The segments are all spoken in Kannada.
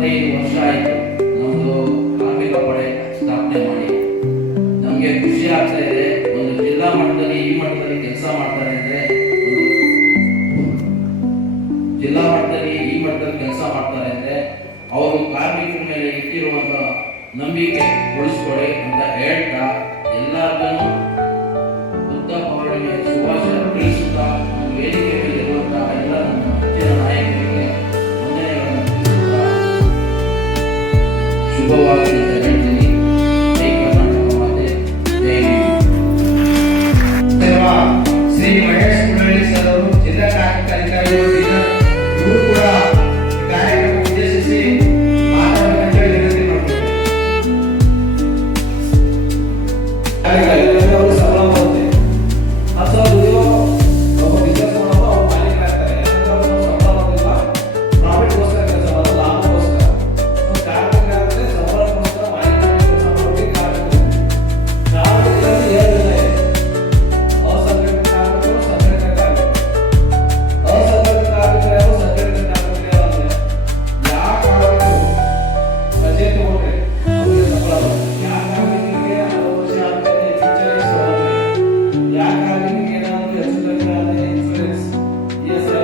25 ವರ್ಷ ಆಯಿತು ನಮ್ಮದು ಕಾರ್ಮಿಕ ಪಡೆ ಸ್ಥಾಪನೆ ಮಾಡಿ. ನಮಗೆ ಖುಷಿ ಆಗ್ತಾ ಇದೆ. ಒಂದು ಜಿಲ್ಲಾ ಮಟ್ಟದಲ್ಲಿ ಈ ಮಟ್ಟದಲ್ಲಿ ಕೆಲಸ ಮಾಡ್ತಾರೆ ಅಂದರೆ, ಜಿಲ್ಲಾ ಮಟ್ಟದಲ್ಲಿ ಈ ಮಟ್ಟದಲ್ಲಿ ಕೆಲಸ ಮಾಡ್ತಾರೆ ಅಂದರೆ ಅವರು ಕಾರ್ಮಿಕರ ಮೇಲೆ ಇಟ್ಟಿರುವಂಥ ನಂಬಿಕೆ ಉಳಿಸ್ಕೊಳ್ಳಿ ಅಂತ ಹೇಳ್ತಾ ಎಲ್ಲರಿಗೂ ಬುದ್ಧ ಪೌರ್ಣಿಮೆ ಶುಭಾಶಯ ತಿಳಿಸುತ್ತಾ ವೇದಿಕೆ ಮೇಲಿರುವಂತಹ ಎಲ್ಲ ನನ್ನ ಹೆಚ್ಚಿನ ನಾಯಕರಿಗೆ ವಂದನೆಗಳನ್ನು ತಿಳಿಸುತ್ತಾ ಶುಭವಾಗಿ ಅಂತ ಹೇಳ್ತೀನಿ. ಜೈ ಕರ್ನಾಟಕ ಮಾತೆ, ಜೈ ಶ್ರೀ ಮಹೇಶ್ ಮುರಳಿ ಸರ್ ಅವರು ಜಿಲ್ಲಾ ಕಾರ್ಮಿಕ ಅಧಿಕಾರಿಗಳು ಇವರು ಕೂಡ ಕಾರ್ಯಕ್ರಮ ಉದ್ದೇಶಿಸಿ ಮಾತಾಡಬೇಕಂತ ವಿನಂತಿ ಮಾಡ್ತಾರೆ. ಅವರು ಸಂಬಳ ಬರುತ್ತೆ ಅಥವಾ ದುಡಿಯೋ ಒಬ್ಬ ಬಿಸ್ನೆಸ್ ಮಾಡೋದು ಅವ್ರ ಮಾಲೀಕರಾಗ್ತಾರೆ. ಯಾಕಂದ್ರೆ ಅವರು ಸಂಬಳ ಬಂದಿಲ್ಲ, ಪ್ರಾಫಿಟ್ಗೋಸ್ಕರ ಕೆಲಸ ಮಾಡೋದು, ಲಾಭಕ್ಕೋಸ್ಕರ. ಕಾರ್ಮಿಕರಾದ್ರೆ ಸಂಬಳಕ್ಕೋಸ್ಕರ ಮಾಲೀಕರಾಗಿ ಕೆಲಸ ಮಾಡೋರಿಗೆ ಕಾರ್ಮಿಕರಲ್ಲಿ 2 ವಿಧ ಇದೆ. ಅಸಂಘಟಿತ ಕಾರ್ಮಿಕರು, ಸಂಘಟಿತ ಕಾರ್ಮಿಕರು. ಅಸಂಘಟಿತ ಕಾರ್ಮಿಕರು ಸಂಘಟಿತ ಕಾರ್ಮಿಕರು ಅಂದ್ರೆ ಯಾವ ಕಾರ್ಮಿಕರು ರಜೆ ತಗೊಂಡ್ರೆ ಅವರಿಗೆ ಸಂಬಳ ಬರುತ್ತೆ. ಯಾವ ಕಾರ್ಮಿಕರಿಗೆ 6 ವರ್ಷ ಆದ್ಮೇಲೆ ಇನ್ಶೂರೆನ್ಸ್ ಬರುತ್ತೆ. ಯಾವ ಕಾರ್ಮಿಕರಿಗೆ ಏನಾದರೂ ಹೆಚ್ಚು ಕಡಿಮೆ ಆದರೆ ಇನ್ಶೂರೆನ್ಸ್, ESI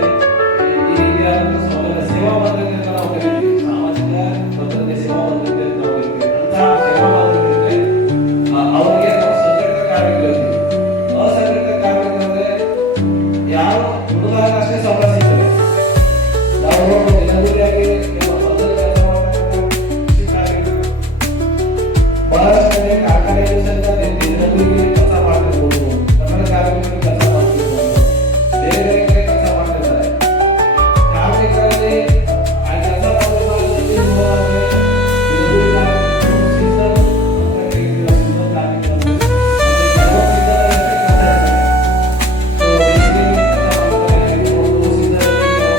ಈ ರೀತಿಯಾದ ಸೌಲಭ್ಯ ಸೇವಾ ಭದ್ರತೆ ಅಂತ ನಾವು ಕರಿತೀವಿ. ಸಾಮಾಜಿಕ ಭದ್ರತೆ ಸೇವಾ ಭದ್ರತೆ ಅಂತ ನಾವು ಕರಿತೀವಿ. ಅಂತಹ ಸೇವಾ ಭದ್ರತೆ ಅವರಿಗೆ ನಾವು ಸಂಘಟಿತ ಕಾರ್ಮಿಕರು ಇರ್ತೀವಿ. ಅಸಂಘಟಿತ ಕಾರ್ಮಿಕರಂದ್ರೆ ಯಾರು ದುಡಿದಾಗ ಅಷ್ಟೇ ಸಂಬಳ ಸಿಗ್ತದೆ. ನಾವು ದಿನಗೂಲಿಯಾಗಿ ಮೊದಲು ಕೆಲಸ ಮಾಡತಕ್ಕಂಥ ಕೃಷಿ ಕಾರ್ಮಿಕರು ಬಹಳಷ್ಟು ಕಡೆ ಕಾರ್ಖಾನೆಯಲ್ಲಿ ಸಹಿತ ದಿನಗೂಲಿಗೆ ಕೆಲಸ ಮಾಡ್ತಿರ್ಬೋದು, ಕನ್ನಡ ಕಾರ್ಮಿಕರು ಕೆಲಸ ಮಾಡ್ತಿರ್ಬೋದು, ಬೇರೆ ಬೇರೆ ಕಡೆ ಕೆಲಸ ಮಾಡ್ತಿರ್ತಾರೆ. ಕಾರ್ಮಿಕರಲ್ಲಿ ಆ ಕೆಲಸ ಮಾಡೋದ್ರಿಂದ ದಿನಗೂಲಿ ಕಾರ್ಮಿಕರು ಸೀಸನ್ ಅಂತ ಕರೀತೀವಿ. ಸೀಸನ್ ಕಾರ್ಮಿಕರು ಅಂದ್ರೆ ಕೆಲವು ಸೀಸನ್ ಅಷ್ಟೇ ಕೆಲಸ ಇರ್ತದೆ. ಸೊ ಬೇಸಿಗೆಯಲ್ಲಿ ಕೆಲಸ ಮಾಡ್ತಾರೆ, ಒಂದು ಸೀಸನ್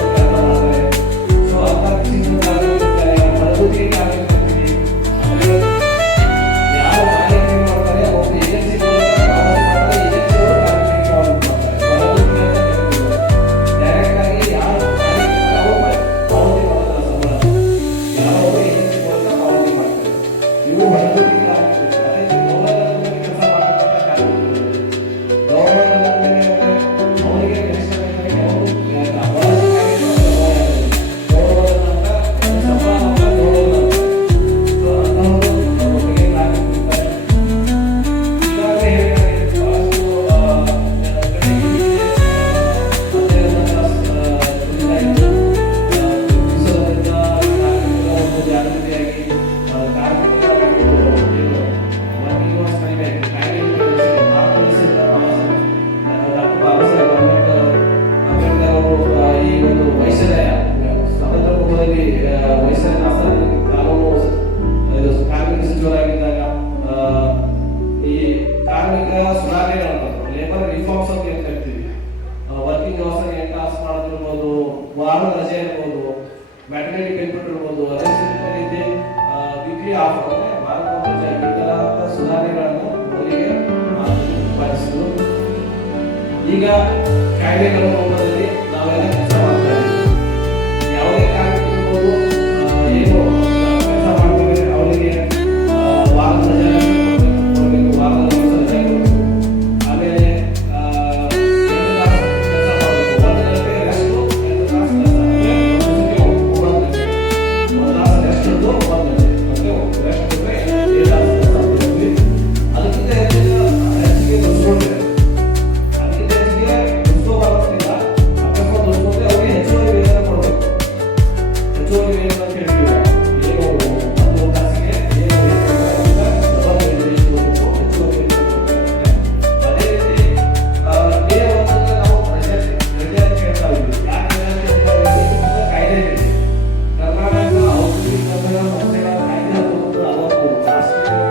ಕೆಲಸ ಮಾಡ್ತಾರೆ. ಸೊ ಅಂತ ಸೀಸನ್ ಕಾರ್ಮಿಕರಿರ್ತಾರೆ, ಮರಗುತ್ತಿಗೆ ಕಾರ್ಮಿಕರಿರ್ತೀವಿ. ಆಮೇಲೆ ಯಾರು ಮಾಲೀಕರು ಮಾಡ್ತಾರೆ ಅವ್ರು ಏಜೆನ್ಸಿ ಮೂಲಕ ಪಾವತಿ ಮಾಡ್ತಾರೆ, ಏಜೆನ್ಸಿಯವರು ಕಾರ್ಮಿಕರಿಗೆ ಪಾವತಿ ಮಾಡ್ತಾರೆ. ಮರಗುತ್ತಿಗೆ ಅಂತ ಕರೀತೀವಿ. ಡೈರೆಕ್ಟ್ ಆಗಿ ಯಾರು ಮಾಲೀಕರು ಅವರು ಪಾವತಿ ಮಾಡೋದಲ್ಲ ಸಂಬಳ, ಯಾರೋ ಏಜೆನ್ಸಿ ಮೂಲಕ ಪಾವತಿ ಮಾಡ್ತಾರೆ. ಇವು ಮರಗುತ್ತಿಗೆ ಕಾರ್ಮಿಕರು. ಅದೇ ಗೌರವಧನದ ಮೇಲೆ ಕೆಲಸ ಮಾಡ್ತಕ್ಕಂಥ ಕಾರ್ಮಿಕರು. ಗೌರವಧನದ ಮೇಲೆ ಅಂದ್ರೆ ಅವರಿಗೆ ಕನಿಷ್ಠ ವೇತನಕ್ಕೆ ಅವರು ಬಹಳಷ್ಟು ಗೌರವಧನ ಅಂತ ಸಂಬಳ ಅಂತ ಗೌರವಧನ ಅಂತ. ಸೊ ಅಂಥವರು ಒಟ್ಟಿಗೆ ಕಾರ್ಮಿಕರಿರ್ತಾರೆ. ಈಗಾಗಲೇ ಹೇಳಿದ್ದಾರೆ ಬಹಳಷ್ಟು ಕಡೆ ಅಧ್ಯಯನ ವಿಶ್ವದಿಂದ ಕಾರ್ಮಿಕರ ಒಂದು ಜಾಗೃತಿಯಾಗಿ ಕಾರ್ಮಿಕರ ಒಂದು ವರ್ಕಿಂಗ್ ಅವರ್ಸ್ ಕಡಿಮೆ ಆಗಿದೆ. ಕಾಯ್ದೆಯನ್ನು ತಿಳಿಸಿದ ಡಾಕ್ಟರ್ ಬಾಬಾ ಸಾಹೇಬ್ ಅಂಬೇಡ್ಕರ್ ಅವರು ಈ ಒಂದು ವೈಸರಾಯ ಸ್ವತಂತ್ರ ಪೂರ್ವದಲ್ಲಿ ವೈಸರಾಯ ಕಾನೂನು ಇದು ಕಾರ್ಮಿಕ ಸಚಿವರಾಗಿದ್ದಾಗ ಈ ಕಾರ್ಮಿಕ ಸುಧಾರಣೆಗಳನ್ನು ಲೇಬರ್ ರಿಫಾರ್ಮ್ಸ್ ಅಂತ ಏನ್ ಕರಿತೀವಿ, ವರ್ಕಿಂಗ್ ಅವರ್ಸ್ 8 ತಾಸು ಮಾಡೋದಿರ್ಬೋದು, ವಾರದ ರಜೆ ಇರ್ಬೋದು, ಮ್ಯಾಟರ್ನಿಟಿ ಬೆನಿಫಿಟ್ ಇರ್ಬೋದು, ಅದೇ ರೀತಿ ವೀಕ್ಲಿ ಆಫ್ ಅಂದ್ರೆ ವಾರಕ್ಕೊಂದು ರಜೆ, ಈ ತರಹದ ಸುಧಾರಣೆಗಳನ್ನು ಅವರಿಗೆ ಪಾಲಿಸಿದ್ರು. ಈಗ ಕಾಯ್ದೆಗಳ ರೂಪದಲ್ಲಿ ನಾವೆಲ್ಲ ಕೆಲಸ ಮಾಡ್ತಾ ಇದ್ದೀವಿ. ಯಾವುದೇ ಕಾರ್ಮಿಕರು ಏನು ಕೆಲಸ ಮಾಡ್ತಾರೆ ಅವರಿಗೆ ವಾರದ ರಜೆ ಕೊಡಬೇಕು, ವಾರದ ರಜೆ ಕೊಡಬೇಕು. ಆಮೇಲೆ 8 ತಾಸು ಕೆಲಸ ಮಾಡಬೇಕು, 1 ಗಂಟೆ ರೆಸ್ಟು, 8 ತಾಸು ಕೆಲಸ ಅಂದ್ರೆ 1 ಗಂಟೆ 1 ತಾಸು ರೆಸ್ಟ್ ಇದ್ದು 1 ಗಂಟೆ ಅಂದ್ರೆ ರೆಸ್ಟ್ ಇದ್ರೆ 7 ತಾಸು ಕೆಲಸ ಮಾಡ್ತೀವಿ. ಅದಕ್ಕಿಂತ ಹೆಚ್ಚಿಗೆ ದುಡಿಸ್ಕೊಂಡಿದೆ. ಅದಕ್ಕಿಂತ ಹೆಚ್ಚಿಗೆ ದುಡಿಸ್ಕೋಬಾರ್ದಿಲ್ಲ. ಅಕಸ್ಮಾತ್ ದುಡಿಸ್ಕೊಂಡ್ರೆ ಅವರಿಗೆ ಹೆಚ್ಚುವರಿ ವೇತನ ಕೊಡಬೇಕು. ಹೆಚ್ಚುವರಿ ವೇತನ ಅಂತ ಹೇಳ್ತೀವಿ. ಏನು 1 ತಾಸಿಗೆ ಏನು ವೇತನ ಕೊಡೋದ್ರಿಂದ ಡಬಲ್ ವೇತನ ಎಷ್ಟು ಕೊಡಬೇಕು, ಹೆಚ್ಚುವರಿ ವೇತನ ಕೊಡಬೇಕು. ಅದೇ ರೀತಿ ಡೇ 1 ನಾವು ರಜೆ ಅಂತ ಹೇಳ್ತಾ ಇದ್ವಿ. ಯಾಕೆ ಅಂತ ಹೇಳ್ತಾ ಇದ್ವಿ? ಕಾಯ್ದೆ ಇದೆ. ಕರ್ನಾಟಕ ಔದ್ಯೋಗಿಕ ಕನ್ನಡ ಸಂಸ್ಥೆಗಳ ಕಾಯ್ದೆ 1963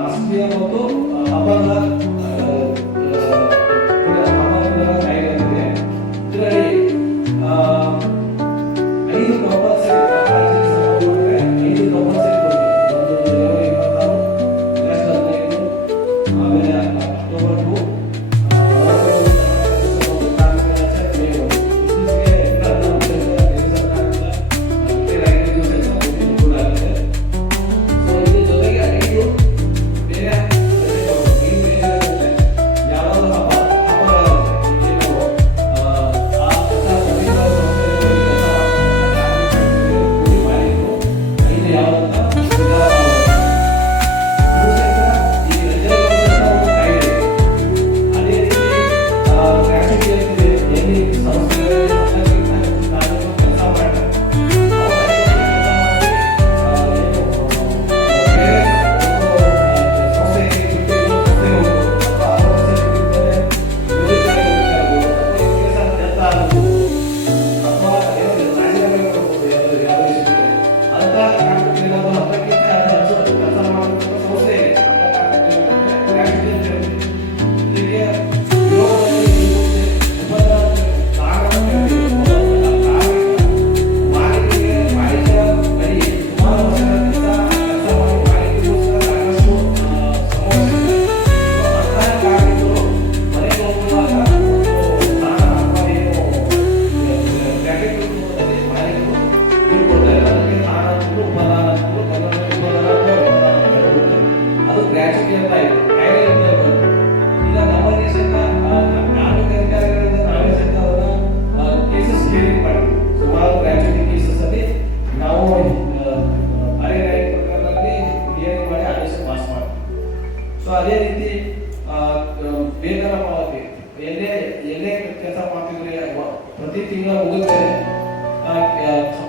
ರಾಷ್ಟ್ರೀಯ ಮತ್ತು ಹಬ್ಬದ ಕಾಯ್ದೆ ಇದೆ. ಇದರಲ್ಲಿ 5 ಕಂಪಲ್ಸರಿ ಕಾರ್ಮಿಕ ಸಂಬಳ ಮಾಡಿದ್ರೆ 5 ಕಂಪಲ್ಸರಿ ಕೊಡ್ತಾರೆ. ಒಂದು ಜನವರಿ 26, ಆಗಸ್ಟ್ 15, ಆಮೇಲೆ ಅಕ್ಟೋಬರ್ 2, ಕಾರ್ಮಿಕ ದಿನಾಚರಣೆ ಮೇ 1. ಇತ್ತೀಚೆಗೆ 2014 ಕೇಂದ್ರ ಸರ್ಕಾರದಿಂದ ರಿಟೈರ್ ಆಗಿರ್ತಕ್ಕಂಥ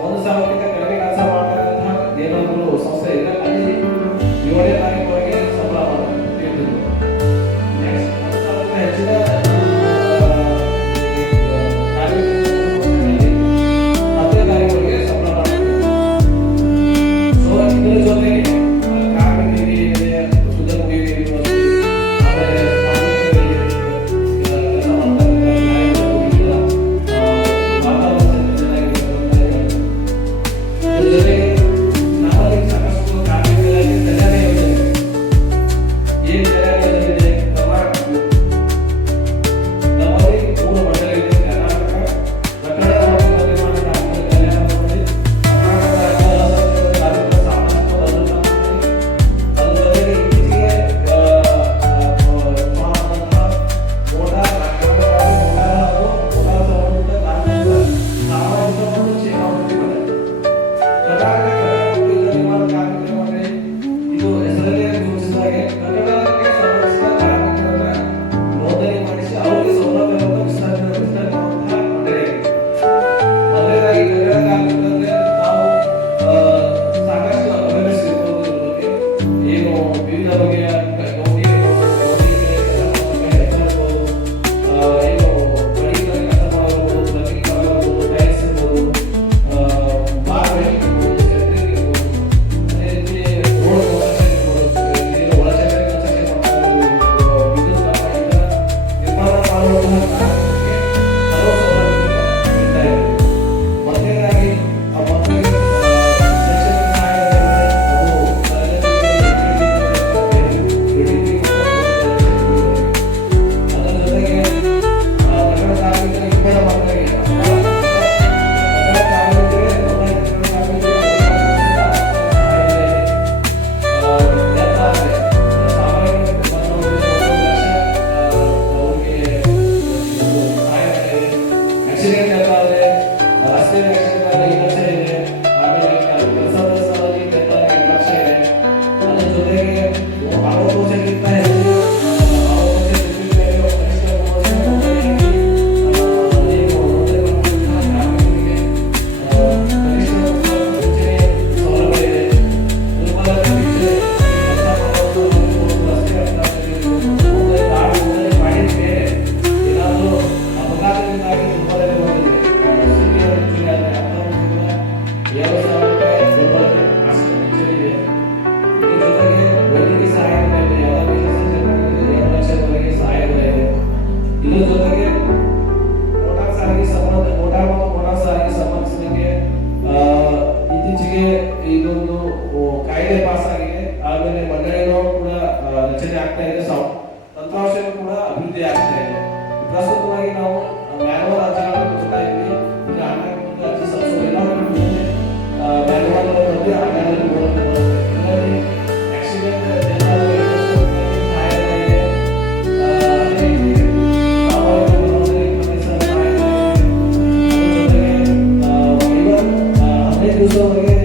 ಒಂದು ಸಾವಿರಕ್ಕಿಂತ ಕೆಳಗೆ ಕೆಲಸ ಮಾಡ್ತಕ್ಕಂತಹ ಏನಾದರೂ ಸಂಸ್ಥೆ ಇದ್ರೆ ಅಲ್ಲಿ 7ನೇ ತಾರೀಕುವರೆಗೆ ಸಂಬಳ ಮಾಡ್ತಿದ್ರು. ನೆಕ್ಸ್ಟ್ 1 ಸಾವಿರಕ್ಕಿಂತ ಹೆಚ್ಚಿನ ಕಾರ್ಮಿಕರಲ್ಲಿ 10ನೇ ತಾರೀಕುವರೆಗೆ ಸಂಬಳ ಮಾಡ್ತಿದ್ರು. ಸೊ ಇದರ ಜೊತೆಗೆ ಕಾರ್ಮಿಕರಿಗೆ ಶುದ್ಧ ಕುಡಿಯುವ ನೀರು ಆಮೇಲೆ ಕಾರ್ಮಿಕರಿಗೆ ಕೆಲಸ ಮಾಡ್ತಕ್ಕಂಥ ವಾತಾವರಣ ಚೆನ್ನಾಗಿರಬೇಕು. ಇದ್ರ ಜೊತೆಗೆ ನಮ್ಮಲ್ಲಿ ಸಾಕಷ್ಟು ಕಾರ್ಮಿಕರಲ್ಲಿ ಕಲ್ಯಾಣ ಯೋಜನೆ ಏನ್ ಕಲ್ಯಾಣ ಯೋಜನೆ ಇದೆ ನಮ್ಮಲ್ಲಿ 3 ಮಂಡಳಿ ಇದೆ. ಕರ್ನಾಟಕ ಕಟ್ಟಡ ಮತ್ತು ನಿರ್ಮಾಣ ಕಾರ್ಮಿಕರ ಕಲ್ಯಾಣ ಮಂಡಳಿ, ಕರ್ನಾಟಕ ರಾಜ್ಯ ಅಸಂಘಟಿತ ಕಾರ್ಮಿಕರ ಸಾಮಾಜಿಕ ಭದ್ರತಾ ಮಂಡಳಿ, ಅದ್ರ ಜೊತೆಗೆ ಇತ್ತೀಚೆಗೆ ಮೋಟಾರ್ ಸಂಬಂಧಿತ ಕಾರ್ಮಿಕರ ಸಾಮಾಜಿಕ ಮತ್ತು ಕ್ಷೇಮ ಅಭಿವೃದ್ಧಿ ಮಂಡಳಿ. ಕರ್ನಾಟಕ ಕಟ್ಟಡ ಮತ್ತು ನಿರ್ಮಾಣ ಕಾರ್ಮಿಕರ ಮಂಡಳಿ ಇದು ಹೆಸರಲ್ಲೇ ಸೂಚಿಸಿದಾಗೆ ಕಟ್ಟಡಕ್ಕೆ ಸಂಬಂಧಿಸಿದ ಕಾರ್ಮಿಕರನ್ನ ನೋಂದಣಿ ಮಾಡಿಸಿ ಅವರಿಗೆ ಸೌಲಭ್ಯವನ್ನು ವಿಸ್ತರಿಸುವಂತಹ ಮಂಡಳಿಯಾಗಿದೆ. ಮೊದಲನೇದಾಗಿ ಕಟ್ಟಡ ಕಾರ್ಮಿಕರಂದ್ರೆ ನಾವು ಸಾಕಷ್ಟು ಅಭಿವೃದ್ಧಿಸಿರ್ಬೋದು. ಇದ್ರ ಬಗ್ಗೆ ಏನು ವಿವಿಧ ಬಗೆಯ ಗೌರಿ ಇರ್ಬೋದು, ಏನು ಬಡಿಗಳಲ್ಲಿ ಕೆಲಸ ಮಾಡೋದು, ಪ್ಲಗಿಂಗ್ ಮಾಡೋದು, ಟೈಲ್ಸ್ ಇರ್ಬೋದು, ಬಾರ್ವೆಲ್ ಇರ್ಬೋದು, ಸೆಂಟ್ರಿಂಗ್ ಇರ್ಬೋದು, ಅದೇ ರೀತಿ ರೋಡ್ ಕನ್ಸ್ಟ್ರಕ್ಷನ್ ಇರ್ಬೋದು, ನೀರು ಒಳಚರಂಡಿ ಕನ್ಸ್ಟ್ರಕ್ಷನ್ ಮಾಡ್ತಾರೆ, ವಿದ್ಯುತ್ ಕಂಬ ಇದರ ನಿರ್ಮಾಣ ಮಾಡುವಂತಹ ಕಾರ್ಮಿಕರಿಗೆ ಹಲವು ಸೌಲಭ್ಯಗಳನ್ನು ನೀಡ್ತಾ ಇದೆ. ಮೊದಲನೇದಾಗಿ ಆ ಮಕ್ಕಳಿಗೆ ಶೈಕ್ಷಣಿಕ ಸಹಾಯ ಅದು ಅದರ ಜೊತೆಗೆ ಕನ್ನಡ ಕಾರ್ಮಿಕರ ಇಬ್ಬರ ಮಕ್ಕಳಿಗೆ ಕನ್ನಡ ಕಾರ್ಮಿಕರೇ ಕನ್ನಡ ಕಾರ್ಮಿಕರಿಗೆ ಆಕ್ಸಿಡೆಂಟ್ ಆದ್ರೆ ರಸ್ತೆ ಆಕ್ಸಿಡೆಂಟ್ ಆದ್ರೆ 2 ಲಕ್ಷ ಇದೆ. ಆಮೇಲೆ ಕೆಲಸದ ಸ್ಥಳದಲ್ಲಿ ಡೆತ್ ಆದ್ರೆ 2 ಲಕ್ಷ ಇದೆ. ಅದರ ಜೊತೆಗೆ 60 ವರ್ಷಕ್ಕಿಂತ ಹೆಚ್ಚು 60 ವರ್ಷ ಬಿಟ್ಟಿದ್ದರೆ ಕನಿಷ್ಠ 3 ವರ್ಷ ನೋಂದಣಿಯಾಗಿ ಏನು ನೋಂದಣಿ ಮಾಡಿದಂತಹ ಕಾರ್ಮಿಕರಿಗೆ ಕನಿಷ್ಠ 1 ಪಿಂಚಣಿ ಸೌಲಭ್ಯ ಇದೆ. ದುರ್ಬಲ ಪಿಂಚಣಿ ಕೆಲಸ ಮಾಡೋದು ರಸ್ತೆ ನೋಂದಣಿ ಮಾಡಿದ ಮೇಲೆ ಏನಾದರೂ ಅಪಘಾತದಿಂದಾಗಿ ದುರ್ಬಲತೆ ಬಂದಿದೆ, ಸಿವಿಯರ್ ಇಂಜುರಿ ಆದರೆ 19,000 ರೂಪಾಯಿ ದುರ್ಬಲತೆ ಪಿಂಚಣಿ ಇದೆ. ಇದ್ರ ಜೊತೆಗೆ ವೈದ್ಯಕೀಯ ಸಹಾಯಧನ ಇದೆ. ಯಾವುದೇ ಚಿಕಿತ್ಸೆ 2 ಲಕ್ಷದವರೆಗೆ ಸಹಾಯಧನ ಇದೆ. ಇದ್ರ ಜೊತೆಗೆ ಮೋಟಾರ್ ಮತ್ತು ಮೋಟಾರ್ ಸಾರಿಗೆ ಸಂಬಂಧಿಸಿದಂಗೆ ಇತ್ತೀಚೆಗೆ ಇದೊಂದು ಕಾಯ್ದೆ ಪಾಸ್ ಆಗಿದೆ. ಆಮೇಲೆ ಮಂಡಳಿನೂ ಕೂಡ ರಚನೆ ಆಗ್ತಾ ಇದೆ. ತಂತ್ರಾಂಶನೂ ಕೂಡ ಅಭಿವೃದ್ಧಿ ಆಗ್ತಾ ಇದೆ. ಪ್ರಸ್ತುತವಾಗಿ ನಾವು ಮ್ಯಾನುವಲ್ ಅರ್ಜಿಗಳನ್ನು ಕೊಡ್ತಾ ಇದ್ವಿ. ಈಗ ಆನ್ಲೈನ್ ಮೂಲಕ ಅರ್ಜಿ ಸಲ್ಲಿಸೋದಿಲ್ಲ. ಮ್ಯಾನುವಲ್ ಬಗ್ಗೆ ಆನ್ಲೈನ್ ಮೂಲಕ ಇದರಲ್ಲಿ ಆಕ್ಸಿಡೆಂಟ್ ಡೆತ್ ಆದ್ರೆ 2 ಲಕ್ಷ ಸಹಾಯಧನ ಇದೆ. ಅದೇ ರೀತಿ ಸಾಮಾನ್ಯ ನೋಂದಣಿ ಕಮಿಷನ್ ಸಹಾಯಧನ ಇದೆ. ಅದರ ಜೊತೆಗೆ 15 ದಿವಸದವರೆಗೆ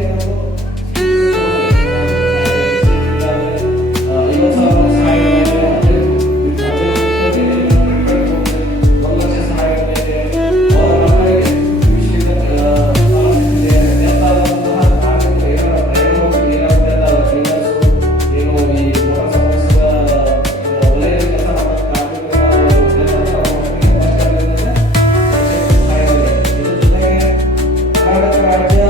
ಕರ್ನಾಟಕ ರಾಜ್ಯ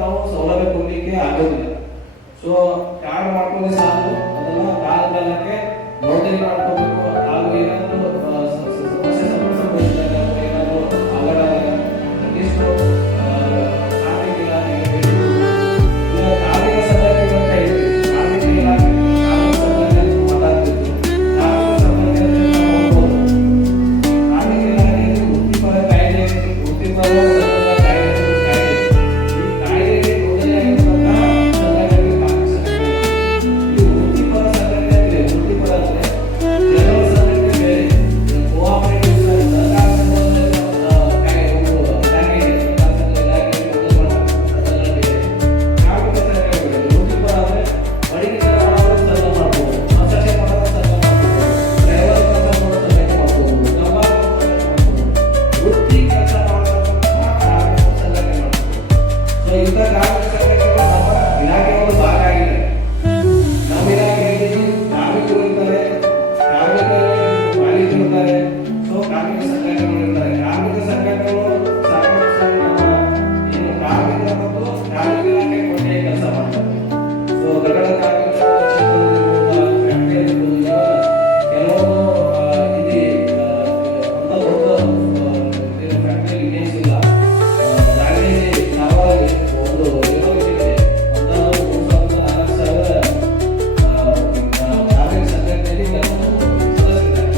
ನಾವು ಸೌಲಭ್ಯ ಕೊಡ್ಲಿಕ್ಕೆ ಆಗೋದಿಲ್ಲ. ಸೊ ಕಾರ್ಡ್ ಮಾಡ್ಕೊಂಡ್ರೆ ಸಾಕು, ಅದನ್ನ ಕಾಲಕ್ಕೆ ನೋಂದಣಿ ಮಾಡ್ಕೋಬೇಕು. ಹಾಗೂ ಏನಾದರೂ ಸಮಸ್ಯೆ ಸಂಭವಿಸಿದಾಗ ಏನಾದರೂ ಅವಘಡ ಇಷ್ಟು ಕಾರ್ಮಿಕ ಇಲಾಖೆಗೆ ಕಾರ್ಮಿಕ ಸಂಘಟನೆ ಅಂತ ಹೇಳ್ತೀವಿ. ಕಾರ್ಮಿಕ ಇಲಾಖೆ ಕಾರ್ಮಿಕ ಸಂಘಟನೆ ಮಾತಾಡ್ತಿದ್ರು. ಕಾರ್ಮಿಕ ಸಂಘಟನೆ ನಾವು ನೋಡ್ಬೋದು. ಕಾರ್ಮಿಕ ಇಲಾಖೆಯಲ್ಲಿ ವೃತ್ತಿಪರ ಕಾಯ್ದೆ, ವೃತ್ತಿಪರ ಸಂಘದ ಕಾಯ್ದೆ, ಈ ಕಾಯ್ದೆಗೆ ನೋಂದಣಿಯಾಗಿರ್ತಕ್ಕಂತಹ ಸಂಘಟನೆಗೆ ಕಾರ್ಮಿಕ ಸಂಘಟನೆ. ಈ ವೃತ್ತಿಪರ ಸಂಘಟನೆ ಅಂದ್ರೆ ವೃತ್ತಿಪರ ಅಂದ್ರೆ ಜನರಲ್ ಸಂಘಟನೆ ಬೇರೆ, ಕೋಆಪರೇಟಿವ್ ಸರ್ಕಾರ ಸಂಘದ ಕಾಯ್ದೆ ಒಂದು ಇಲಾಖೆ ಇದೆ. ಸರ್ಕಾರ ಸಂಘದ ಇಲಾಖೆಗೆ ನೋಂದಣಿ ಮಾಡ್ತಕ್ಕಂಥ ಸಂಘ ಬೇರೆ. ಕಾರ್ಮಿಕ ಸಂಘಟನೆ ಬೇರೆ. ವೃತ್ತಿಪರ ಅಂದ್ರೆ ಅಡಿಗೆ ಮಾಡೋದು ಸಂಘ ಮಾಡ್ಬೋದು, ಅಸಹ್ಯ ಮಾಡೋದು ಸಂಘ ಮಾಡ್ಬೋದು, ಡ್ರೈವರ್ ಕೆಲಸ ಮಾಡೋ ಸಂಘ ಮಾಡ್ಬೋದು, ಗಂಬಾರ ಮಾಡ್ಬೋದು, ವೃತ್ತಿ ಕೆಲಸ ಮಾಡತಕ್ಕಂತಹ ಕಾರ್ಮಿಕ ಸಂಘಟನೆ ಮಾಡ್ಬೋದು. ಸೊ ಇಂಥ ಕಾರ್ಮಿಕ ಸಂಘಟನೆಗಳು ನಮ್ಮ ಇಲಾಖೆಯ ಒಂದು ಭಾಗ ಆಗಿದೆ. ನಮ್ಮ ಇಲಾಖೆಯಲ್ಲಿ ಕಾರ್ಮಿಕರು ಇರ್ತಾರೆ, ಕಾರ್ಮಿಕ ಮಾಲೀಕರು ಇರ್ತಾರೆ, ಸೊ ಕಾರ್ಮಿಕ ಸಂಘಟನೆಗಳು ಇರ್ತಾರೆ. ಕಾರ್ಮಿಕ ಸಂಘಟನೆಗಳು ಸಾಕಷ್ಟು ನಮ್ಮ ಏನು ಕಾರ್ಮಿಕರ ಮತ್ತು ಕಾರ್ಮಿಕ ಇಲಾಖೆ ಕೊನೆಯ ಕೆಲಸ ಮಾಡ್ತಾರೆ. ಸೊ ಗಗನ ಕಾರ್ಮಿಕ ಕ್ಷೇತ್ರದಲ್ಲಿರ್ಬೋದು, ಫ್ಯಾಕ್ಟರಿ ಇರ್ಬೋದು, ಕೆಲವೊಂದು ಇಲ್ಲಿ ಅಂತ ದೊಡ್ಡ ಫ್ಯಾಕ್ಟರಿ ಇಮೇಜ್ ಇಲ್ಲ. ದಾವಣಗೆರೆ ಸಾರವಾಗಿ ಒಂದು ಏನೋ ಇದೆ ಅಂತ 3,400 ಕಾರ್ಮಿಕ ಸಂಘಟನೆಯಲ್ಲಿ ಕೆಲವೊಂದು ಸದಸ್ಯರಿದ್ದಾರೆ.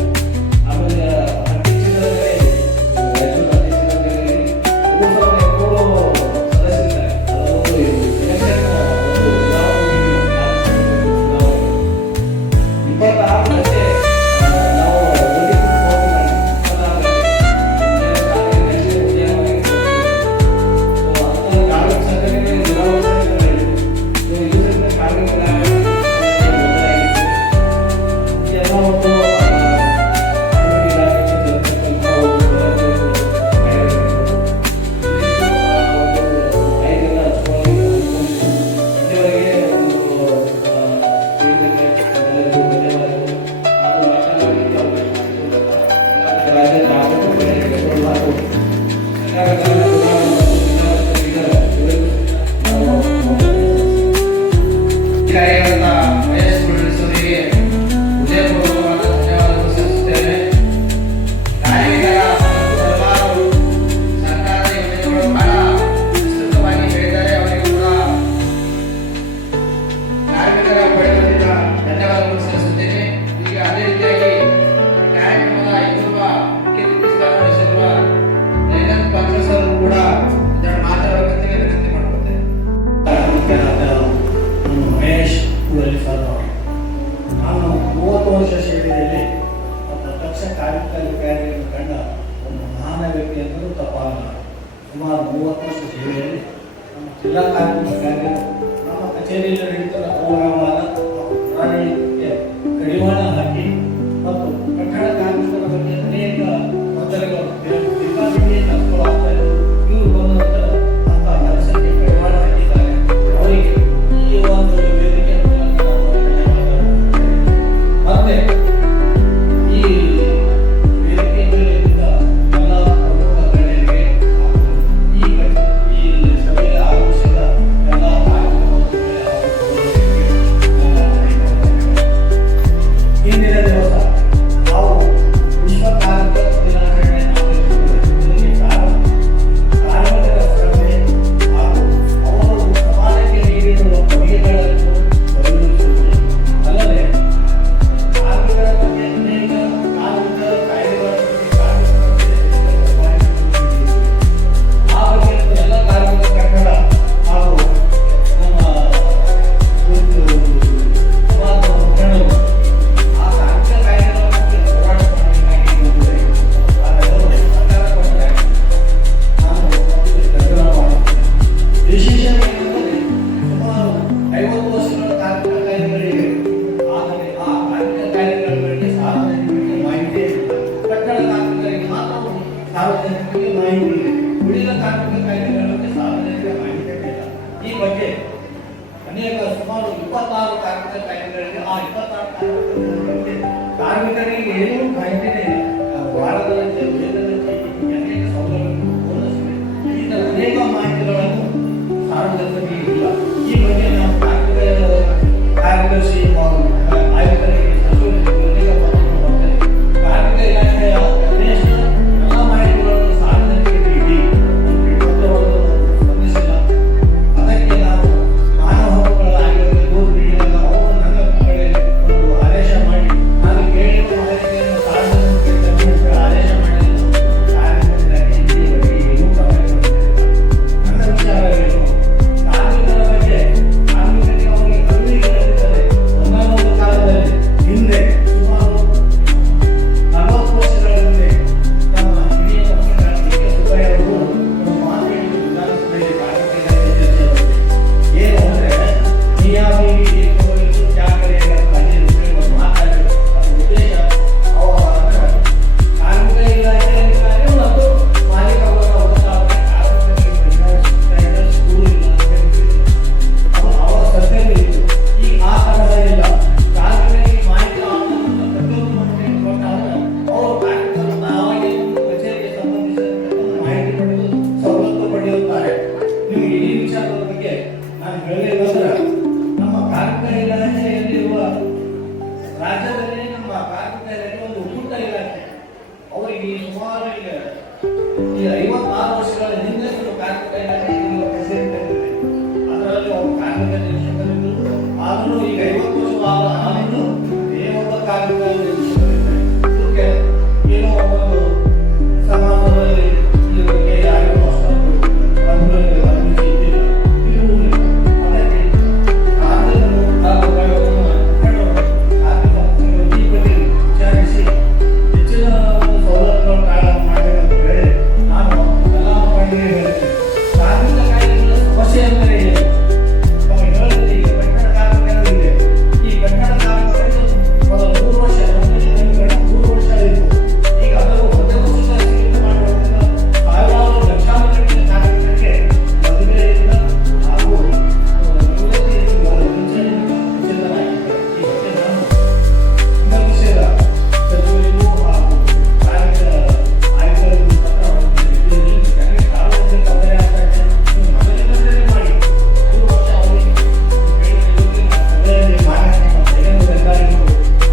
ಆಮೇಲೆ ಹಟ್ಟಿ ಜಿಲ್ಲೆಯಲ್ಲಿ ರಾಯಚೂರು ಹಟ್ಟಿ ಜಿಲ್ಲೆಯಲ್ಲಿ 3,800 ಸದಸ್ಯರಿದ್ದಾರೆ. ಅದೊಂದು ಎಲೆಕ್ಷನ್ ಒಂದು ಚುನಾವಣೆ 26 ಗಂಟೆ ನಾವು voting ಮಾಡಿದ್ವಿ. 26 ಗಂಟೆ ಉದ್ಯಾನವಾಗಿ ಸೊ ಅಂತ ಕಾರ್ಮಿಕ ಸಂಘಟನೆ ಚುನಾವಣಾ ಸಂಘಟನೆ ಸೊ ಇದರಿಂದ ಕಾರ್ಮಿಕ ಇಲಾಖೆ ಈ ಎಲ್ಲ ಒಂದು ಕಾರ್ಮಿಕ ಇಲಾಖೆಗೆ ಸೇರ್ತಕ್ಕಂಥ ಒಂದು ಐದೆಲ್ಲ ಹಚ್ಕೊಳ್ಳಿ. ಇಲ್ಲಿವರೆಗೆ ಒಂದು ಎಲ್ಲರಿಗೂ ಧನ್ಯವಾದಗಳು. ಹಾಗೂ ಮಾತನಾಡಿ ಅವಕಾಶ ಮಾಡಿಕೊಟ್ಟಂತಹ ರಾಜ್ಯ ಕಾರ್ಮಿಕ ಇಲಾಖೆಗೆ ಹಾಗೂ ವಯಸ್ಸುಗಳಿಗೆ ಹೃದಯಪೂರ್ವಕವಾದ ಧನ್ಯವಾದಗಳು ಸಲ್ಲಿಸುತ್ತೇನೆ. ಕಾರ್ಮಿಕರ ಮತ್ತು ಹಲವಾರು ಸರ್ಕಾರದ ಯೋಜನೆಗಳು ಬಹಳ ವಿಸ್ತೃತವಾಗಿ ಹೇಳಿದ್ದಾರೆ. ಅವರಿಗೆ ಕೂಡ ಕಾರ್ಮಿಕರ ಬಳಿಯಿಂದ ಧನ್ಯವಾದಗಳು ಸಲ್ಲಿಸುತ್ತೇನೆ. ಈಗ ಅದೇ ರೀತಿಯಾಗಿ ಈ ಕಾರ್ಯಕ್ರಮದ ಇನ್ನೊಬ್ಬ ಮುಖ್ಯ ನಿರ್ದೇಶಕರಾಗಿ ವಹಿಸಿರುವ ದಯಾನಂದ್ ಪಾತ್ರ ಸರ್ ಕೂಡ ಇದನ್ನು ಮಾತಾಡಬೇಕಂತ ವಿನಂತಿ ಮಾಡ್ಕೊಳ್ತೇನೆ. ಕಾರ್ಮಿಕರಾದ ನಾನು ಮಹೇಶ್ ಊರಲ್ಲಿ ಸರ್. ನಾನು 30 ವರ್ಷ ಸೇವೆಯಲ್ಲಿ ಪ್ರತ್ಯಕ್ಷ ಕಾರ್ಮಿಕ ಅಧಿಕಾರಿಯನ್ನು ಕಂಡ ಒಂದು ಮಹಾನ ವ್ಯಕ್ತಿ ಎಂದರೂ ತಪ್ಪಾಗಲ್ಲ. ಸುಮಾರು 30 ವರ್ಷ ಸೇವೆಯಲ್ಲಿ ನಮ್ಮ ಜಿಲ್ಲಾ ಕಾರ್ಮಿಕ ಕಾರ್ಯಗಳು ನಮ್ಮ ಕಚೇರಿಯಲ್ಲಿ ನಡೆಯುತ್ತಿರುವ ಅವ್ಯವಹಾರ ಹೋರಾಟಕ್ಕೆ ಕಡಿವಾಣ ಹಾಕಿ ಮತ್ತು ಕಟ್ಟಡ ಕಾರ್ಮಿಕರ ಬಗ್ಗೆ ಅನೇಕ ತೊಂದರೆಗಳು ಬೇಕಾಬಿಟ್ಟಿಯೇ ತಪ್ಪಿಕೊಳ್ಳಾಗ್ತಾ ಇರೋದು ಇವರು ಬಂದ ನಂತರ ಅಂತ ಕೆಲಸಕ್ಕೆ ಕಡಿವಾಣ ಹಾಕಿದ್ದಾರೆ. ಅವರಿಗೆ ಈ ಒಂದು ವೇದಿಕೆ ಮತ್ತೆ ಈ ವೇದಿಕೆ ಮೇಲೆ ಇದ್ದ ಎಲ್ಲ ಪ್ರಮುಖ ಗಣ್ಯರಿಗೆ ಈ ಸಭೆಯಲ್ಲಿ ಆಗಮಿಸಿದ ಎಲ್ಲ ಇಂದಿನ ದಿವಸ ನಾವು ವಿಶ್ವ ಕಾರ್ಮಿಕ ದಿನಾಚರಣೆಯನ್ನು ಆಚರಿಸುತ್ತಿದ್ದೇವೆ. ಕಾರ್ಮಿಕರ ಶ್ರಮೆ ಹಾಗೂ ಅವರು ಸಮಾಜಕ್ಕೆ ನೀಡಿರುವ ಕೊಡುಗೆಗಳನ್ನು ಗೌರವಿಸುತ್ತೇವೆ. ಅಲ್ಲದೆ ಕಾರ್ಮಿಕರ ಬಗ್ಗೆ ಅನೇಕ ಕಾರ್ಮಿಕ ಕಾಯ್ದೆಗಳ ಬಗ್ಗೆ ಕಾರ್ಮಿಕರ ಬಗ್ಗೆ ಆ ಬಗ್ಗೆ ಎಲ್ಲ ಕಾರ್ಮಿಕ ಕಟ್ಟಡ ಹಾಗೂ ನಮ್ಮ ಸಮಾಜದ ಮುಖಂಡರು ಆ ಕಾರ್ಮಿಕ ಕಾಯ್ದೆಗಳ ಬಗ್ಗೆ ಹೋರಾಟ ಮಾಡಬೇಕಾಗಿ ಬಂದಿದೆ. ಅದನ್ನು ಸರ್ಕಾರ ಕೊಟ್ಟರೆ ನಾನು ಕೆಲಸ ಮಾಡುತ್ತೇನೆ. ವಿಶೇಷ ಏನೆಂದರೆ ಸುಮಾರು 50 ವರ್ಷಗಳ ಕಾರ್ಮಿಕ ಕಾಯ್ದೆಗಳಿವೆ. ಆದರೆ ಆ ಕಾರ್ಮಿಕ ಕಾಯ್ದೆಗಳ ಬಗ್ಗೆ ಸಾರ್ವಜನಿಕರಿಗೆ ಮಾಹಿತಿ ಇಲ್ಲ. ಕಟ್ಟಡ ಕಾರ್ಮಿಕರಿಗೆ ಮಾತ್ರ ಸಾರ್ವಜನಿಕರಿಗೆ ಮಾಹಿತಿ ಇದೆ. ಉಳಿದ ಕಾರ್ಮಿಕ ಕಾಯ್ದೆಗಳ ಬಗ್ಗೆ ಸಾರ್ವಜನಿಕ ಮಾಹಿತಿ ಇಲ್ಲ. ಈ ಬಗ್ಗೆ ಅನೇಕ ಸುಮಾರು 26 ಕಾರ್ಮಿಕ ಕಾಯ್ದೆಗಳಿವೆ. ಆ 26 ಕಾರ್ಮಿಕ ಬಗ್ಗೆ ಕಾರ್ಮಿಕರಿಗೆ ಏನೂ ಮಾಹಿತಿನೇ ಇಲ್ಲ. ವಾರದಂತೆ ವೇತನದಂತೆ ಅನೇಕ ಸೌಲಭ್ಯಗಳು ಬೋನಸ್ ಇದೆ. ಈ ಅನೇಕ ಮಾಹಿತಿಗಳನ್ನು ಸಾರ್ವಜನಿಕ ಕರೆಸಿ ಆಯುಕ್ತರಿಗೆ ಸಚಿವರಿಗೆ ಬರ್ತದೆ. ಕಾರ್ಮಿಕ ಇಲಾಖೆಯ ಕನಿಷ್ಠ ಎಲ್ಲ ಮಾಹಿತಿಗಳನ್ನು ಸಾರ್ವಜನಿಕರಿಗೆ ನೀಡಿ ಪತ್ರವನ್ನು ಸ್ಪಂದಿಸಿಲ್ಲ. ಅದಕ್ಕೆ ನಾವು ಮಾನವ ಹಕ್ಕುಗಳ ಆಯೋಗಕ್ಕೆ ದೂರು ನೀಡಿದಾಗ ಅವರು ನನ್ನ ಕಡೆ ಒಂದು ಆದೇಶ ಮಾಡಿ ನಾನು ಕೇಳಿರುವ ಮಾಹಿತಿಯನ್ನು ಸಾರ್ವಜನಿಕರಿಗೆ ತಲುಪಿಸಲು ಆದೇಶ ಮಾಡಿದ್ದು ಕಾರ್ಮಿಕ ಇಲಾಖೆ ಇಲ್ಲಿಯವರೆಗೆ ಏನೂ ಕ್ರಮ ಕೈಗೊಂಡಿಲ್ಲ. ನನ್ನ ವಿಚಾರವೇನು? ಕಾರ್ಮಿಕರ ಬಗ್ಗೆ ಕಾರ್ಮಿಕರಿಗೆ ಅವರಿಗೆ ಅರಿವಿಗೆ ಇರದಿದ್ದರೆ ಒಂದಾನೊಂದು ಕಾಲದಲ್ಲಿ ಹಿಂದೆ ಸುಮಾರು 40 ವರ್ಷಗಳ ಹಿಂದೆ ನಮ್ಮ ಹಿರಿಯ ಮುಖಂಡ ಡಿ.ಕೆ. ಸುಬ್ಬಯ್ಯ ಅವರು ಒಂದು ಮಾತು ಹೇಳಿದ್ರು ವಿಧಾನಸಭೆಯಲ್ಲಿ ಕಾರ್ಮಿಕ ಇಲಾಖೆ ಚರ್ಚೆಯಲ್ಲಿ. ಏನು ಅಂದ್ರೆ ಮಿಯಾಬಿಗಿ ಏಕವಚನ ಜಾಗರೇಗ ಕಾಯ್ದೆ ಒಂದು ಮಾತಾಡಿದ್ರು. ಅದರ ಉದ್ದೇಶ ಕಾರ್ಮಿಕ ಇಲಾಖೆ ಅಧಿಕಾರಿಗಳು ಮತ್ತು ಮಾಲೀಕ ವರ್ಗ ಒತ್ತಾಯ ಕಾರ್ಮಿಕರಿಗೆ ಸ್ಕೂಲ್ ಇಲ್ಲ ಅವರ ಸತ್ಯಗಳು ಇತ್ತು. ಈಗ ಆ ತರಹ ಇಲ್ಲ. ಕಾರ್ಮಿಕರಿಗೆ ಮಾಹಿತಿ ಪ್ರತಿಯೊಂದು ಮಟ್ಟಿಗೆ ಕೊಟ್ಟಾಗ ಅವರು ಕಾರ್ಮಿಕರು ತಾವಾಗಿ ಕಚೇರಿಗೆ ಸಂಬಂಧಿಸಿದ ಮಾಹಿತಿ ಪಡೆದು ಸವಲತ್ತು ಪಡೆಯುತ್ತಾರೆ. ನಿಮಗೆ ಈ ವಿಚಾರದ ಬಗ್ಗೆ ನಾನು ಹೇಳಲಿಲ್ಲಂದ್ರೆ ನಮ್ಮ ಕಾರ್ಮಿಕ ಇಲಾಖೆಯಲ್ಲಿರುವ ರಾಜ್ಯದಲ್ಲಿ ನಮ್ಮ ಕಾರ್ಮಿಕ ಇಲಾಖೆ ಒಂದು ಒಕ್ಕೂಟ ಇಲಾಖೆ. ಅವರಿಗೆ ಸುಮಾರು ಈಗ ಈ 56 ವರ್ಷಗಳ ಹಿಂದೆ ಒಂದು ಕಾರ್ಮಿಕ ಇಲಾಖೆ ಕಚೇರಿ ತೆಗೆದಿದೆ. ಅದರಲ್ಲಿ ಒಬ್ಬ ಕಾರ್ಮಿಕ ನಿರೀಕ್ಷಕರಿದ್ದರು. ಆದರೂ ಈಗ 50 ವರ್ಷ ಆದರೂ ಒಬ್ಬ ಕಾರ್ಮಿಕ ನಿರೀಕ್ಷಕರಿದ್ದಾರೆ. ಇದಕ್ಕೆ ಏನೋ ಒಂದು ಸಮಾಜದಲ್ಲಿ ಈ ಬಗ್ಗೆ ಯಾರಿಗೂ ಅಷ್ಟೊಂದು ಅಭಿವೃದ್ಧಿ ಇದ್ದಿಲ್ಲ, ಇರುವುದಿಲ್ಲ. ಅದಕ್ಕೆ ಕಾರ್ಮಿಕರು ಹಾಗೂ ಕಾರ್ಮಿಕ ಈ ಬಗ್ಗೆ ವಿಚಾರಿಸಿ ಹೆಚ್ಚಿನ ಸೌಲಭ್ಯಗಳನ್ನು ಮಾಡಬೇಕಂತ ಹೇಳಿ ನಾನು ಎಲ್ಲ ಮಹಿಳೆಯರಿಗೆ ಹೇಳ್ತೇನೆ. ಕಾರ್ಮಿಕ ಕಾಯ್ದೆಗಳ ಸಮಸ್ಯೆ ಅಂದರೆ ಏನು? ನಮಗೆ ಹೇಳಿದ್ರೆ ಈಗ ಕಟ್ಟಡ ಕಾರ್ಮಿಕರು ಇದೆ. ಈ ಕಟ್ಟಡ ಕಾರ್ಮಿಕರಿಗೆ ಮೊದಲು 3 ವರ್ಷ 3 ವರ್ಷ ಇತ್ತು. ಈಗ ಅದನ್ನು ಮಧ್ಯವರ್ತಿಗಳ ಸೀಮಿತ ಮಾಡುವುದರಿಂದ ಸಾವಿರಾರು ಲಕ್ಷಾಂತರ ಕಾರ್ಮಿಕರಿಗೆ ಮದುವೆಯಿಂದ ಹಾಗೂ ನಿವೃತ್ತಿಯಿಂದ ವಂಚಿತರಾಗಿದ್ದಾರೆ. ಈ ಬಗ್ಗೆ ನಾನು ಸಂಬಂಧಿಸಿದ ಸಚಿವರಿಗೂ ಹಾಗೂ ಕಾರ್ಮಿಕ ಆಯುಕ್ತರಿಗೂ ಪತ್ರ ಬರೆದಿದ್ದೇನೆ. ಇದರಲ್ಲಿ ಸಾರ್ವಜನಿಕ ತೊಂದರೆ ಆಗ್ತಾ ಇದೆ. ನೀವು ಮೊದಲಿನಿಂದಲೇ ಮಾಡಿ 3 ವರ್ಷ ಅವರಿಗೆ ಸಭೆಯಲ್ಲಿ ಮಾನ್ಯ ತೆಗೆದು ಅಧಿಕಾರಿಗಳು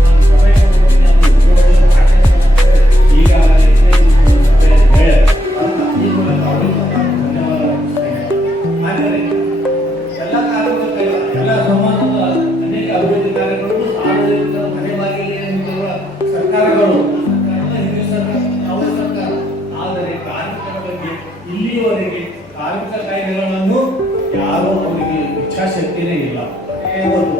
ನಾನು ಸಭೆಗೆ ಹೋಗಿ ನಾನು ಉದ್ಯೋಗವನ್ನು ಮಾಡ್ತೇನೆ ಈಗಾಗಲೇ ಸಭೆಯಲ್ಲಿ ಹೇಳಿ ಈ ಮೂಲಕ ಅವರಿಗೂ ನಾನು ಧನ್ಯವಾದ ಅರ್ಪಿಸ್ತೇನೆ. ಆದರೆ ಎಲ್ಲ ಕಾರ್ಮಿಕ ಎಲ್ಲ ಸಮಾಜದ ಅನೇಕ ಅಭಿವೃದ್ಧಿ ಕಾರ್ಯಗಳು ಸಾರ್ವಜನಿಕರ ಮನೆ ಬಾಗಿಲಿಗೆ ನಿಂತಿರುವ ಸರ್ಕಾರಗಳು ಹಿಂದಿನ ಸರ್ಕಾರ ಯಾವುದೇ ಸರ್ಕಾರ. ಆದರೆ ಕಾರ್ಮಿಕರ ಬಗ್ಗೆ ಇಲ್ಲಿಯವರೆಗೆ ಕಾರ್ಮಿಕ ಕಾಯ್ದೆಗಳನ್ನು ಯಾರೂ ಅವರಿಗೆ ಇಚ್ಛಾಶಕ್ತಿನೇ ಇಲ್ಲ. ಒಂದು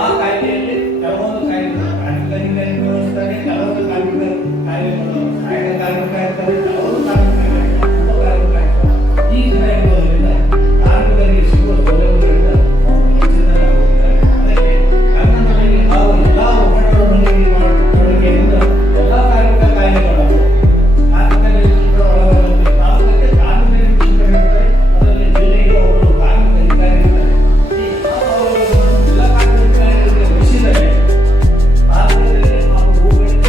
ಆ ಕಾಯ್ದೆಯಲ್ಲಿ ಕೆಲವೊಂದು ಕಾಯ್ದೆಗಳು ಕಾರ್ಮಿಕರಿಗೆ ಅನ್ವಯಿಸ್ತಾರೆ, ಕೆಲವೊಂದು ಕಾರ್ಮಿಕ ಕಾಯ್ದೆಗಳು ಸಹಾಯಕ ಕಾರ್ಮಿಕ ಇರ್ತಾರೆ, ಕೆಲವೊಂದು ಕಾರ್ಮಿಕ ಕಾರ್ಮಿಕ ಇರ್ತಾರೆ. ಈ ತರ ಇರುವುದರಿಂದ ಕಾರ್ಮಿಕರಿಗೆ ಸಿಗುವ ಸೌಲಭ್ಯಗಳಿಂದ ಅವರು ವಂಚಿತರಾಗುತ್ತಾರೆ. ಅದಕ್ಕೆ ನನ್ನ ಮನೆಗೆ ಹಾಗೂ ಎಲ್ಲ ಮುಖಂಡರ ಮನೆಗೆ ಮಾಡುವಿಕೆಯಿಂದ ಎಲ್ಲ ಕಾರ್ಮಿಕ ಕಾಯ್ದೆಗಳು ಕಾರ್ಮಿಕ ನಿರೀಕ್ಷಕರ ಒಳಗೊಂಡಂತೆ ತಾಲೂಕಕ್ಕೆ ಕಾರ್ಮಿಕ ನಿರೀಕ್ಷಕರಿರ್ತಾರೆ. ಅದರಲ್ಲಿ ಜಿಲ್ಲೆಗೆ ಒಬ್ಬರು ಕಾರ್ಮಿಕ ಅಧಿಕಾರಿ ಇರ್ತಾರೆ. ಈ ಎಲ್ಲ ಸೌಲಭ್ಯಗಳನ್ನು ಎಲ್ಲ ಕಾರ್ಮಿಕ ಕಾಯ್ದೆಗಳಿಗೆ ವಹಿಸಿದರೆ ಕಾರ್ಮಿಕರಿಗೆ ಹಾಗೂ ಭೂಗಳಿಂದ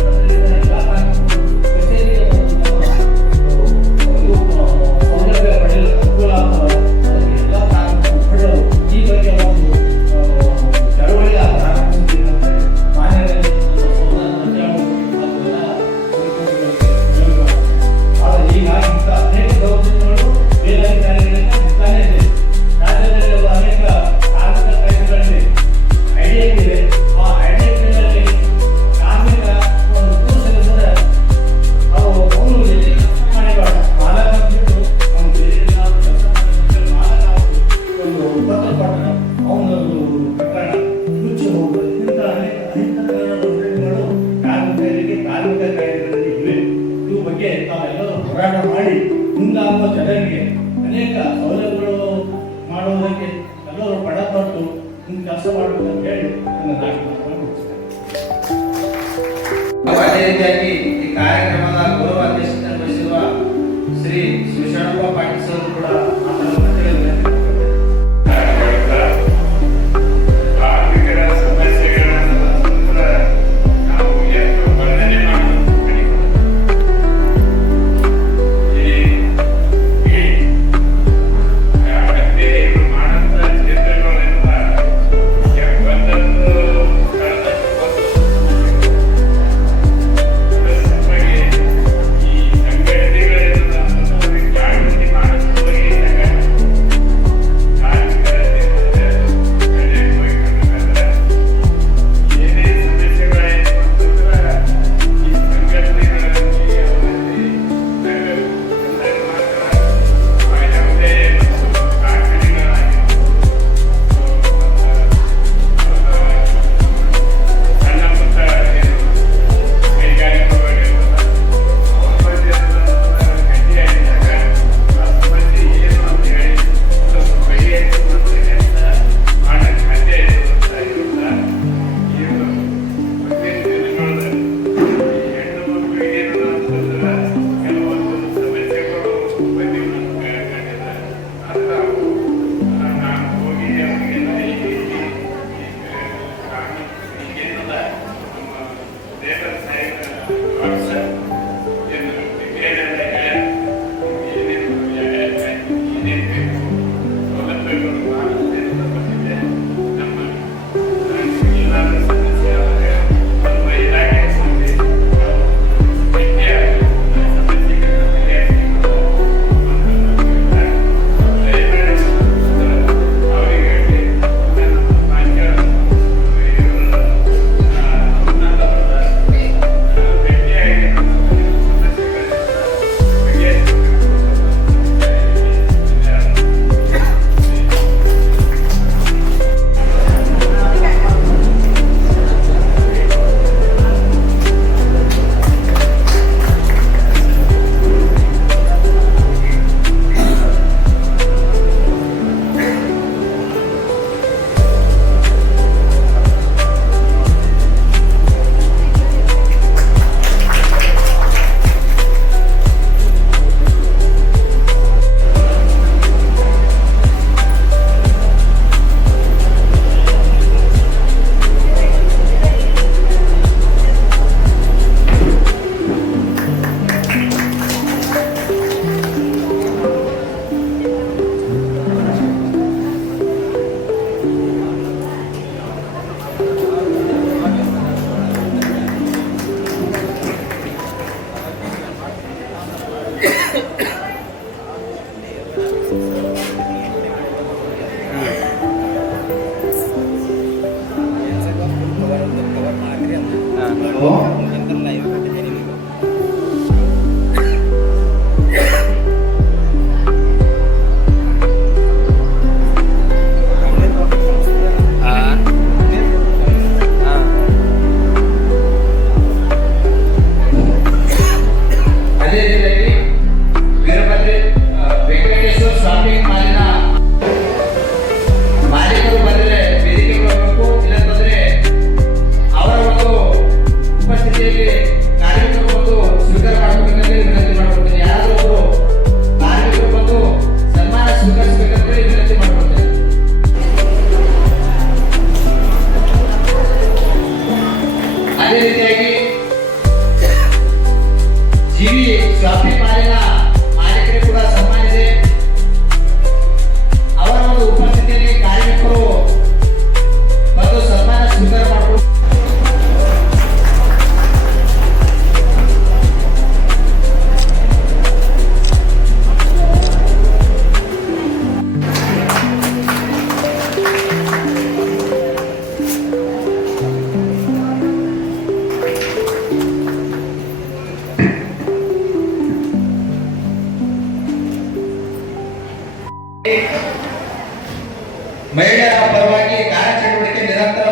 ಎಲ್ಲ ಕಾರ್ಮಿಕರು ಕಚೇರಿಗೆ ಸೌಲಭ್ಯ ಪಡೆಯಲು ಅನುಕೂಲ ಆಗ್ತದೆ. ಅದಕ್ಕೆ ಎಲ್ಲ ಕಾರ್ಮಿಕ ಮುಖಂಡರು ಈ ಬಗ್ಗೆ ಒಂದು ಚಳವಳಿ ಪ್ರಾರಂಭಿಸಿದಂತೆ ಮಾನ್ಯರಲ್ಲಿ ಆದರೆ ಹೀಗಾಗಿ ಇಂಥ ಅನೇಕ ದೌರ್ಜನ್ಯಗಳು ಮೇಲಧಿಕಾರಿಗಳಿಂದ ನಿಂತಾನೇ ಇದೆ. ರಾಜ್ಯದಲ್ಲಿರುವ ಅನೇಕ ಕಾರ್ಮಿಕ ಕಾಯ್ದೆಗಳಲ್ಲಿ ಐಡಿಎಫ್ ಇದೆ. ಆ ಐಡಿಎಫ್ನಲ್ಲಿ ಕಾರ್ಮಿಕ ಒಂದು ದೂರು ಸಲ್ಲಿಸಿದರೆ ಅವರು ಅವನು ಎಲ್ಲಿ ಕೆಲಸ ಮಾಡಿಬಾರ್ದು, ಮಾಲಕ ಬಿಟ್ಟು ಅವನು ಬೇರೆ ಏನಾದ್ರು ಕೆಲಸ ಮಾಡಿದ್ರೆ ಮಾಲಕ ಒಂದು ಪತ್ರ ಕೊಟ್ಟರೆ ಅವನು ಪ್ರಕರಣ ಮುಚ್ಚಿ ಹೋಗುವುದು. ಇಂಥ ಅನೇಕ ಅಹಿತಕರ ದೌರ್ಜನ್ಯಗಳು ಕಾರ್ಮಿಕರಿಗೆ ಕಾರ್ಮಿಕ ಕಾಯ್ದೆಗಳಲ್ಲಿ ಇವೆ. ಇವು ಬಗ್ಗೆ ತಾವೆಲ್ಲರೂ ಹೋರಾಟ ಮಾಡಿ ಮುಂದಾಗುವ ಜನರಿಗೆ ಅನೇಕ ಸೌಲಭ್ಯಗಳು ಮಾಡುವುದಕ್ಕೆ ಎಲ್ಲರೂ ಪಡಪಟ್ಟು ಕೆಲಸ ಮಾಡಬೇಕಂತ ಹೇಳಿ ನನ್ನ ನಾಟಕವನ್ನು ಮುಗಿಸ್ತೇನೆ. ಅದೇ ರೀತಿಯಾಗಿ ಈ ಕಾರ್ಯಕ್ರಮದ ಗೌರವ ಅಧ್ಯಕ್ಷತೆ ವಹಿಸಿರುವ ಶ್ರೀ ಶಿವಶರಣಪ್ಪ ಪಾಟೀಲ್ ಸರ್ ಕೂಡ ಮಾತನಾಡುವಂತೆ ಕಾರ್ಮಿಕರ ಸಮಸ್ಯೆಗಳನ್ನು ನಾವು ಎಷ್ಟು ವರ್ಣನೆ ಮಾಡಬೇಕು ಈ ಮಹಿಳೆಯರು ಬಹಳ ಸೇರಿದ ಬಂದಿದೆ. ನಮ್ಮ ಎಲ್ಲರ ಸದಸ್ಯರಾದರೆ ನಮ್ಮ ಇಲಾಖೆ ಸಂಸ್ಥೆ ಭೇಟಿಯಾಗಿ ಅದೇ ರೀತಿಯಾಗಿ ವೀರಭದ್ರ ವೆಂಕಟೇಶ್ವರ ಸ್ವಾಮಿ ಮಾಲೀಕರು ಬಂದರೆ ವೇದಿಕೆಗೆ ಬರಬೇಕು, ಇಲ್ಲಂತಂದ್ರೆ ಅವರ ಒಂದು ಉಪಸ್ಥಿತಿಯಲ್ಲಿ ಕಾರ್ಮಿಕರು ಬಂದು ಸ್ವೀಕಾರ ಮಾಡಬೇಕಂತ ವಿನಂತಿ ಮಾಡ್ಕೊಳ್ತೇನೆ. ಯಾರಾದರೂ ಒಬ್ಬರು ಕಾರ್ಮಿಕರು ಬಂದು ಸನ್ಮಾನ ಸ್ವೀಕರಿಸಬೇಕಂತ ವಿನಂತಿ ಮಾಡ್ಕೊಳ್ತೇನೆ. ಅದೇ ರೀತಿಯಾಗಿ ಜಿವಿ ಶಾಪಿಂಗ್ ಮಾಲಿನ ಮಾಲೀಕರಿಗೆ ಕೂಡ ಸನ್ಮಾನ ಇದೆ. ಅವರ ಒಂದು ಉಪಸ್ಥಿತಿಯಲ್ಲಿ ಕಾರ್ಮಿಕರು ಬಂದು ಸನ್ಮಾನ ಸ್ವೀಕಾರ ಮಾಡಿಕೊಂಡು ಮಹಿಳೆಯರ ಪರವಾಗಿ ಕಾರ್ಯಚಟುವಟಿಕೆ ನಿರಂತರ